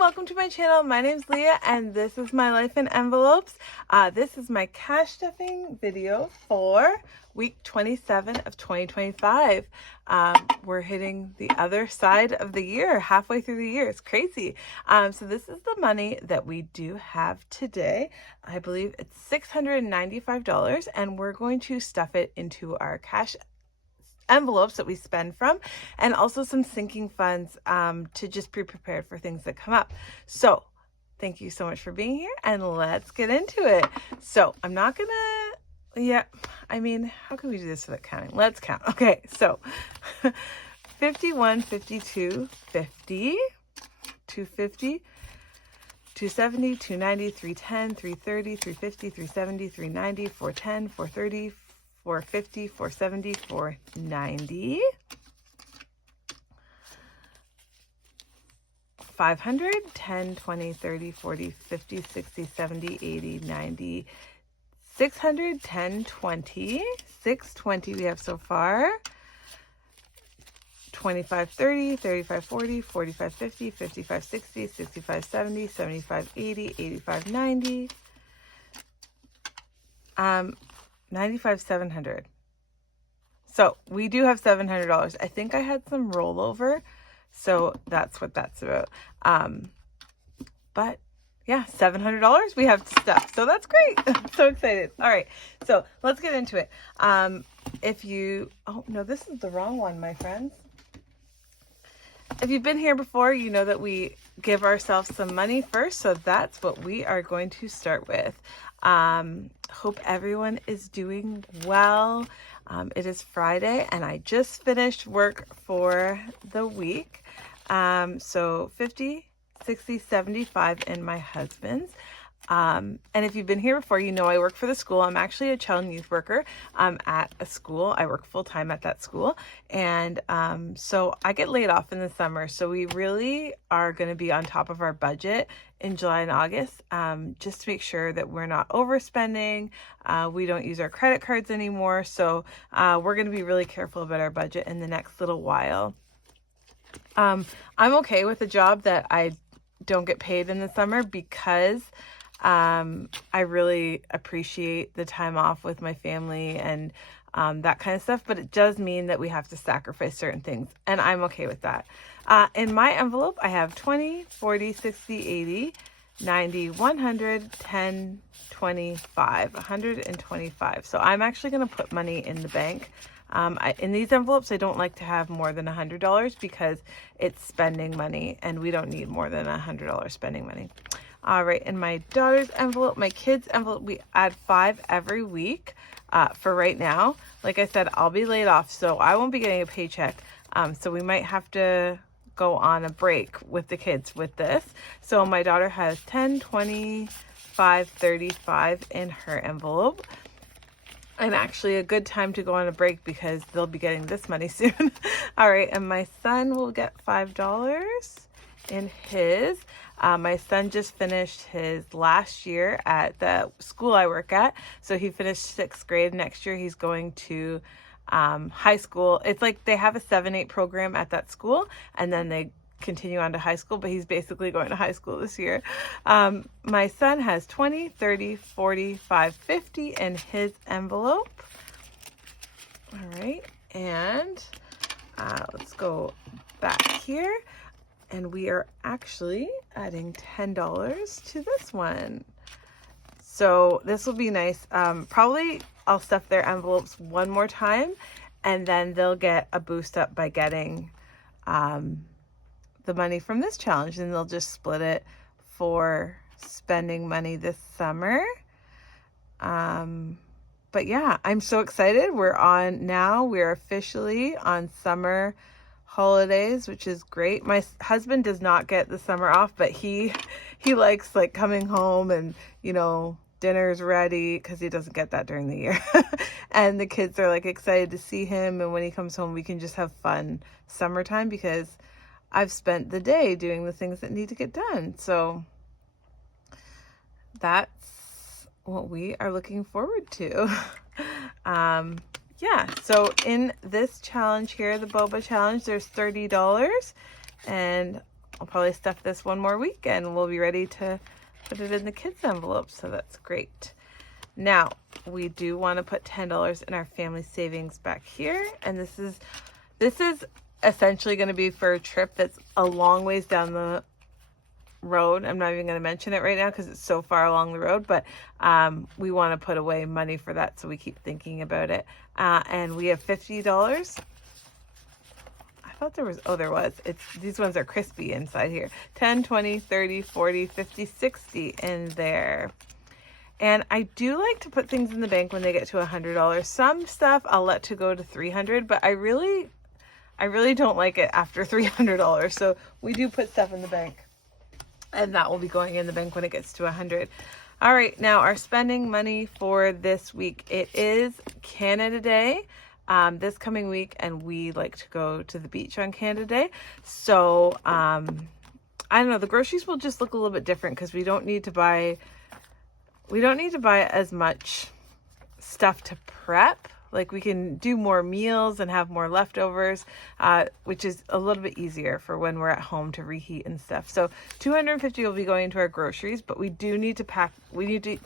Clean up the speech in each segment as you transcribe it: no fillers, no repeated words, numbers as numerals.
welcome to my channel. My name's Leah and this is my life in envelopes. This is my cash stuffing video for week 27 of 2025. We're hitting the other side of the year, halfway through the year. It's crazy. So this is the money that we do have today. I believe it's $695 and we're going to stuff it into our cash envelopes that we spend from, and also some sinking funds to just be prepared for things that come up. So thank you so much for being here and let's get into it. So I'm not gonna, how can we do this without counting? Let's count. Okay, so 51, 52, 50, 250, 270, 290, 310, 330, 350, 370, 390, 410, 430, 450, 470, 490, 500, 10, 20, 30, 40, 50, 60, 70, 80, 90, 600, 10, 20, 620 we have so far, 25, 30, 35, 40, 45, 50, 55, 60, 65, 70, 75, 80, 85, 90, 95, 700. So we do have $700. I think I had some rollover, so that's what that's about. But yeah, $700 we have stuff, so that's great. I'm so excited. All right, so let's get into it. Oh no, this is the wrong one, my friends. If you've been here before, you know that we give ourselves some money first, so that's what we are going to start with. Hope everyone is doing well. It is Friday and I just finished work for the week. So 50, 60, 75 in my husband's. And if you've been here before, you know I work for the school. I'm actually a child and youth worker at a school. I work full time at that school. And so I get laid off in the summer. So we really are going to be on top of our budget in July and August, just to make sure that we're not overspending. We don't use our credit cards anymore. So we're going to be really careful about our budget in the next little while. I'm okay with a job that I don't get paid in the summer because I really appreciate the time off with my family and that kind of stuff, but it does mean that we have to sacrifice certain things, and I'm okay with that. In my envelope, I have 20, 40, 60, 80, 90, 100, 10, 25, 125. So I'm actually going to put money in the bank. In these envelopes, I don't like to have more than $100 because it's spending money and we don't need more than $100 spending money. All right, in my daughter's envelope, my kids' envelope, we add 5 every week for right now. Like I said, I'll be laid off, so I won't be getting a paycheck. So we might have to go on a break with the kids with this. So my daughter has 10, 25, 35 in her envelope. And actually a good time to go on a break because they'll be getting this money soon. All right, and my son will get $5 in his. My son just finished his last year at the school I work at. So he finished 6th grade. Next year he's going to high school. It's like they have a 7-8 program at that school and then they continue on to high school, but he's basically going to high school this year. My son has 20, 30, 45, 50 in his envelope. All right, and let's go back here. And we are actually adding $10 to this one. So this will be nice. Probably I'll stuff their envelopes one more time and then they'll get a boost up by getting the money from this challenge, and they'll just split it for spending money this summer. But yeah, I'm so excited. We're officially on summer holidays, which is great. My husband does not get the summer off, but he likes like coming home and, you know, dinner's ready because he doesn't get that during the year. And the kids are like excited to see him, and when he comes home we can just have fun summertime because I've spent the day doing the things that need to get done. So that's what we are looking forward to. Yeah, so in this challenge here, the boba challenge, there's $30, and I'll probably stuff this one more week and we'll be ready to put it in the kids' envelope. So that's great. Now, we do want to put $10 in our family savings back here. And this is essentially going to be for a trip that's a long ways down the road. I'm not even going to mention it right now because it's so far along the road, but we want to put away money for that, so we keep thinking about it. And we have $50. I thought there was, oh, there was. These ones are crispy inside here. 10, 20, 30, 40, 50, 60 in there. And I do like to put things in the bank when they get to $100. Some stuff I'll let to go to $300, but I really don't like it after $300. So we do put stuff in the bank, and that will be going in the bank when it gets to 100. All right, now our spending money for this week, it is Canada Day this coming week, and we like to go to the beach on Canada Day. So I don't know, the groceries will just look a little bit different because we don't need to buy as much stuff to prep. Like, we can do more meals and have more leftovers, which is a little bit easier for when we're at home to reheat and stuff. So $250 will be going into our groceries, but we do need to pack. We need to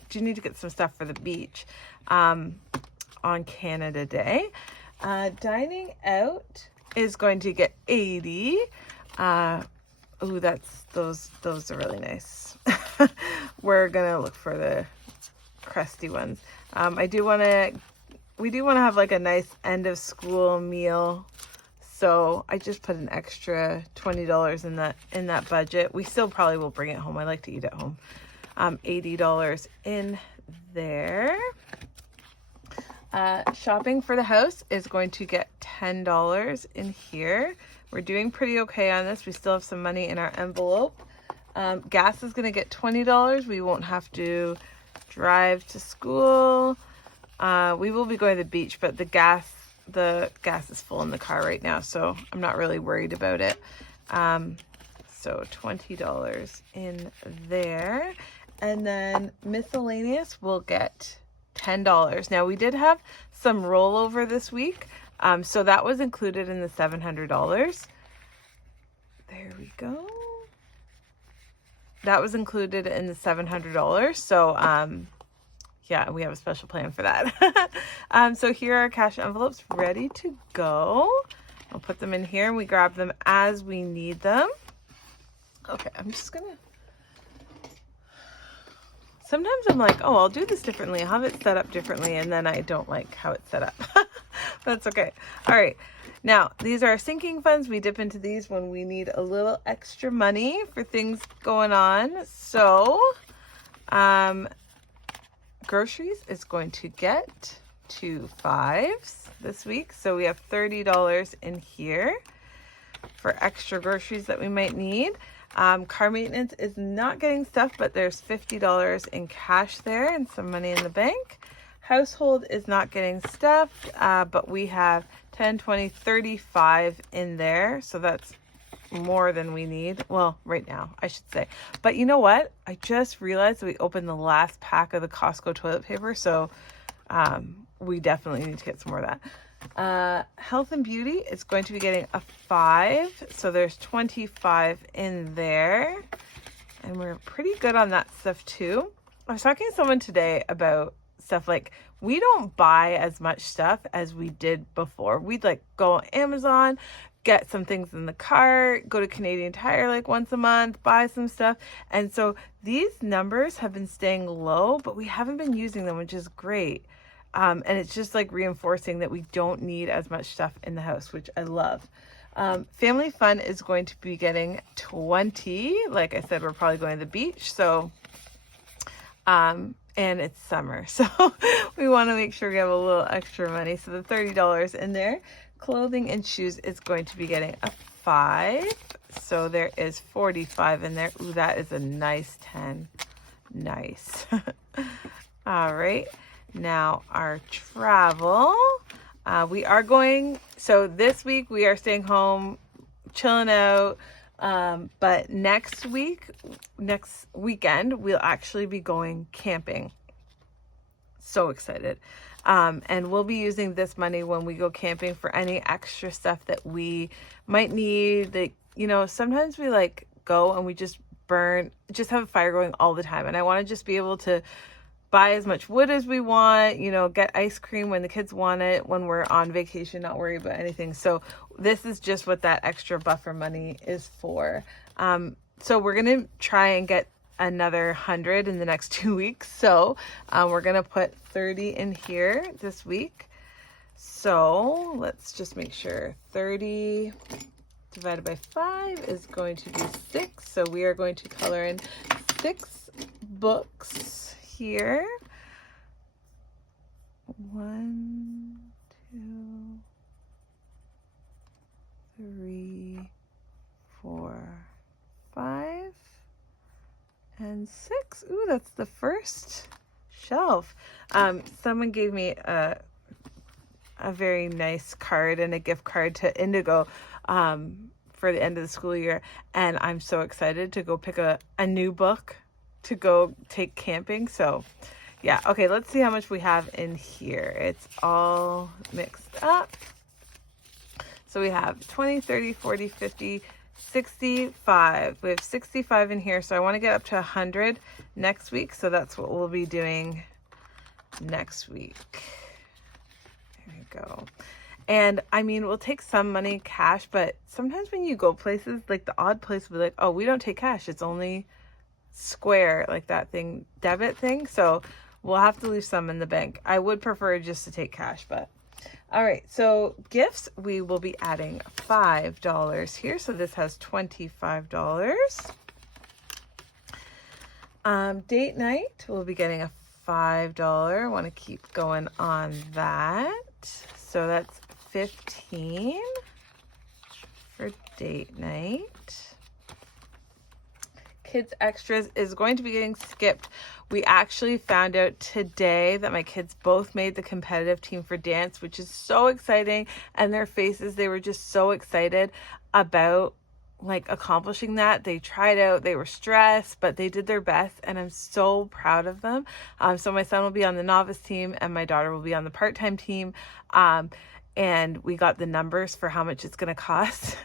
get some stuff for the beach on Canada Day. Dining out is going to get $80. Ooh, those are really nice. We're gonna look for the crusty ones. We do want to have like a nice end of school meal. So I just put an extra $20 in that budget. We still probably will bring it home. I like to eat at home. $80 in there. Shopping for the house is going to get $10 in here. We're doing pretty okay on this. We still have some money in our envelope. Gas is going to get $20. We won't have to drive to school. We will be going to the beach, but the gas is full in the car right now, so I'm not really worried about it. So $20 in there. And then miscellaneous will get $10. Now, we did have some rollover this week, so that was included in the $700. There we go. That was included in the $700. So, yeah, we have a special plan for that. So here are cash envelopes ready to go. I'll put them in here and we grab them as we need them. Okay, I'm just gonna, sometimes I'm like, oh, I'll do this differently. I'll have it set up differently, and then I don't like how it's set up. That's okay. All right. Now, these are our sinking funds. We dip into these when we need a little extra money for things going on. So, groceries is going to get 2 5s this week. So we have $30 in here for extra groceries that we might need. Car maintenance is not getting stuff, but there's $50 in cash there and some money in the bank. Household is not getting stuff, but we have 10, 20, 35 in there. So that's more than we need. Well, right now, I should say. But you know what? I just realized that we opened the last pack of the Costco toilet paper. So we definitely need to get some more of that. Health and beauty is going to be getting a 5. So there's 25 in there. And we're pretty good on that stuff too. I was talking to someone today about stuff like, we don't buy as much stuff as we did before. We'd like go on Amazon, get some things in the cart, go to Canadian Tire like once a month, buy some stuff. And so these numbers have been staying low, but we haven't been using them, which is great. And it's just like reinforcing that we don't need as much stuff in the house, which I love. Family fun is going to be getting 20. Like I said, we're probably going to the beach. So, and it's summer, so we want to make sure we have a little extra money. So the $30 in there. Clothing and shoes is going to be getting a 5. So there is 45 in there. Ooh, that is a nice 10. Nice. All right. Now our travel. We are going, so this week we are staying home, chilling out. But next weekend, we'll actually be going camping. So excited. And we'll be using this money when we go camping for any extra stuff that we might need. That, you know, sometimes we like go and we just have a fire going all the time. And I want to just be able to buy as much wood as we want, you know, get ice cream when the kids want it, when we're on vacation, not worry about anything. So this is just what that extra buffer money is for. So we're going to try and get another 100 in the next 2 weeks. So we're going to put 30 in here this week. So let's just make sure 30 divided by 5 is going to be 6. So we are going to color in 6 books here. 1, 2, 3, 4, 5, and 6. Ooh, that's the first shelf. Someone gave me a very nice card and a gift card to Indigo for the end of the school year, and I'm so excited to go pick a new book to go take camping. So yeah, okay, let's see how much we have in here. It's all mixed up. So we have 20, 30, 40, 50, 65. We have 65 in here. So I want to get up to 100 next week. So that's what we'll be doing next week. There we go. And I mean, we'll take some money cash, but sometimes when you go places, like the odd place will be like, oh, we don't take cash. It's only Square, like that thing, debit thing. So we'll have to leave some in the bank. I would prefer just to take cash, but all right. So gifts, we will be adding $5 here. So this has $25. Date night, we'll be getting a $5. Want to keep going on that. So that's 15 for date night. Kids Extras is going to be getting skipped. We actually found out today that my kids both made the competitive team for dance, which is so exciting. And their faces, they were just so excited about like accomplishing that. They tried out, they were stressed, but they did their best, and I'm so proud of them. So my son will be on the novice team and my daughter will be on the part-time team. And we got the numbers for how much it's going to cost.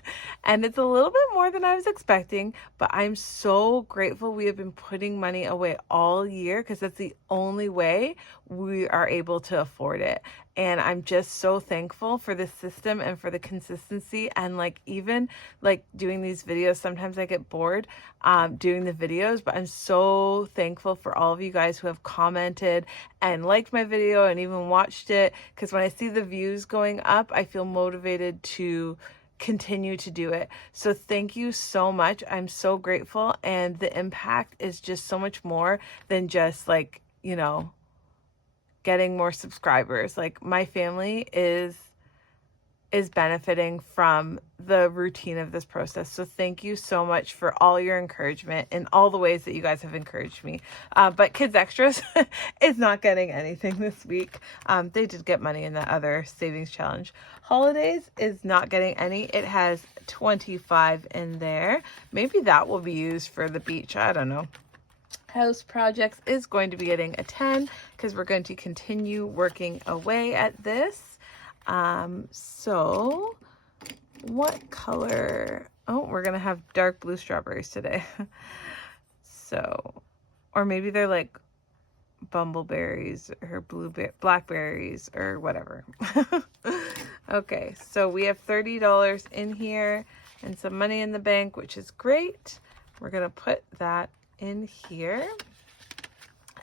And it's a little bit more than I was expecting, but I'm so grateful. We have been putting money away all year because that's the only way we are able to afford it. And I'm just so thankful for this system and for the consistency. And like, even like doing these videos, sometimes I get bored doing the videos, but I'm so thankful for all of you guys who have commented and liked my video and even watched it. Because when I see the views going up, I feel motivated to continue to do it. So thank you so much. I'm so grateful. And the impact is just so much more than just like, you know, getting more subscribers. Like my family is benefiting from the routine of this process. So thank you so much for all your encouragement in all the ways that you guys have encouraged me. But Kids Extras is not getting anything this week. They did get money in the other savings challenge. Holidays is not getting any. It has 25 in there. Maybe that will be used for the beach. I don't know. House projects is going to be getting a 10 because we're going to continue working away at this. So what color? Oh, we're going to have dark blue strawberries today. So, or maybe they're like bumbleberries or blackberries or whatever. Okay. So we have $30 in here and some money in the bank, which is great. We're going to put that in here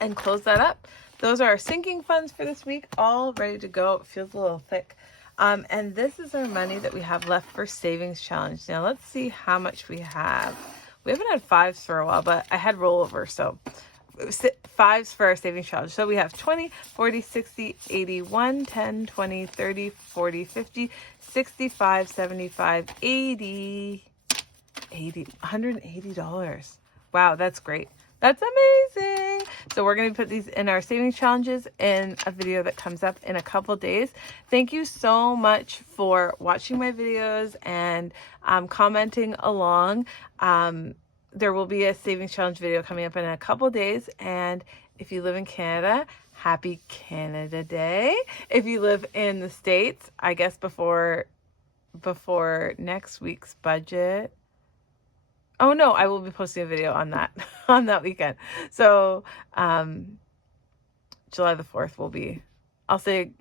and close that up. Those are our sinking funds for this week, all ready to go. It feels a little thick. And this is our money that we have left for savings challenge. Now let's see how much we have. We haven't had fives for a while, but I had rollover. So fives for our savings challenge. So we have 20, 40, 60, 80, 1, 10, 20, 30, 40, 50, 65, 75, 80, $180. Wow, that's great. That's amazing. So we're going to put these in our savings challenges in a video that comes up in a couple days. Thank you so much for watching my videos and commenting along. There will be a savings challenge video coming up in a couple days. And if you live in Canada, happy Canada Day. If you live in the States, I guess before next week's budget, Oh no, I will be posting a video on that on that weekend. So July the 4th will be, I'll say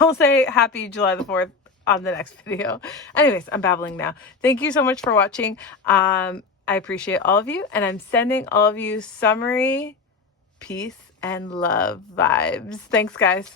I'll say happy July the 4th on the next video. Anyways, I'm babbling now. Thank you so much for watching. I appreciate all of you, and I'm sending all of you summery peace and love vibes. Thanks, guys.